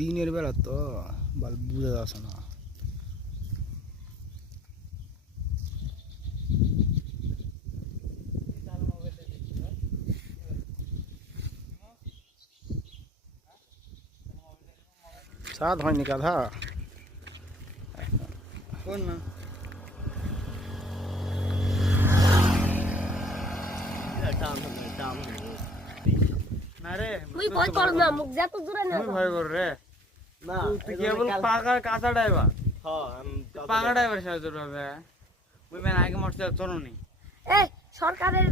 দিনের বেলা তো বাল বুঝা যাচ্ছে না। সাত হয়নি গাধা কোন না না রে তুই ভয় কর না মুখ যা তো দূরে না তুই ভয় কর রে না তুই কেবল পাকা কাঁচা ড্রাইভার হ্যাঁ আমি পাকা ড্রাইভার সাহায্য হবে ওই ম্যান আগে মোটরসাইকেল চলো নি এই সরকারের